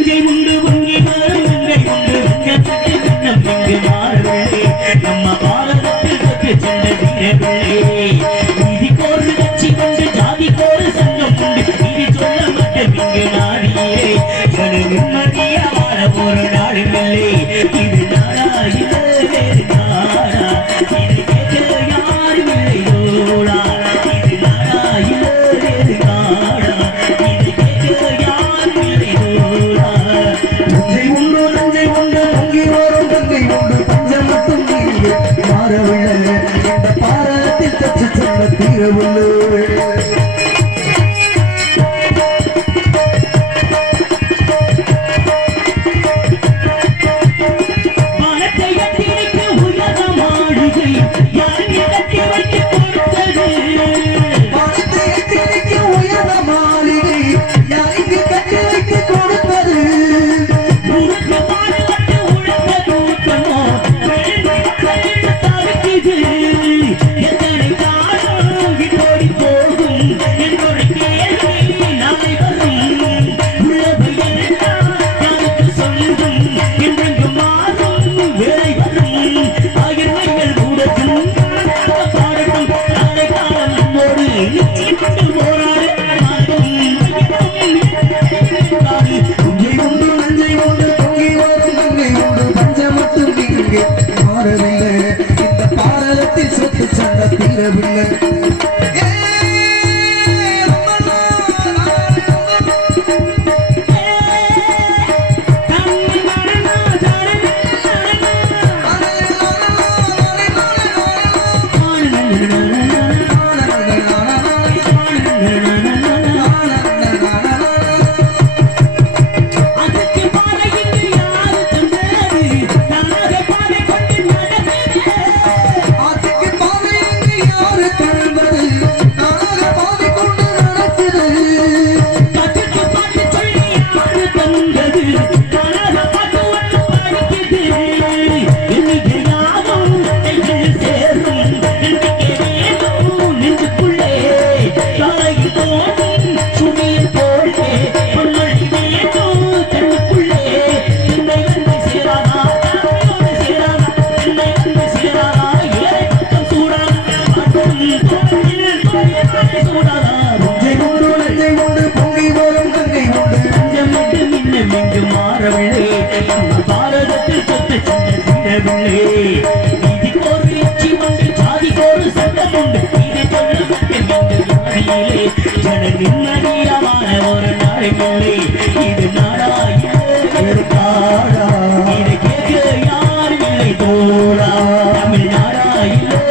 நஞ்சை உண்டு பொங்கி வரும் நங்கை உண்டு வஞ்சத்துக்கு இன்னும் இங்கு மாறவில்லை நம்ம பாரதத்தில் தொட்டு சென்ற வீரர்களே நீதி கோரு கட்சி கொண்டு ஜாதி கோரு சங்கம் உண்டு நீதி சொல்ல மட்டும் இங்கு நாடியே ஒரு நிம்மதியா வாழ ஒரு நாடுமில்லை இது நாடா இது வேறு நாடா இது கேட்க யாரும் இல்லையோடா இது நாடா இது வேறு நாடா இது கேட்க யாரும் இல்லையோடா நஞ்சை உண்டு பொங்கி வரும் கங்கை உண்டு பஞ்சம் மட்டும் நீங்க மாறவில்லை இந்த பாரதத்தில் தச்சு சென்ற தீரவில்லை மாறவில்லை இந்த பாரதத்தில் சொத்து சண்டை தீரவில்லை பாரதத்தில் சொத்து சென்றவில்லை நீதி கோரு எச்சி உண்டு ஜாதி கோரு சட்டம் உண்டு நீதி சொல்ல மட்டும் ஜன நிம்மதியான ஒரு நாடுமில்லை இது நாடா இது காடா இது கேட்க யாரும் இல்லை தோழா தமிழ்நாடா இல்லை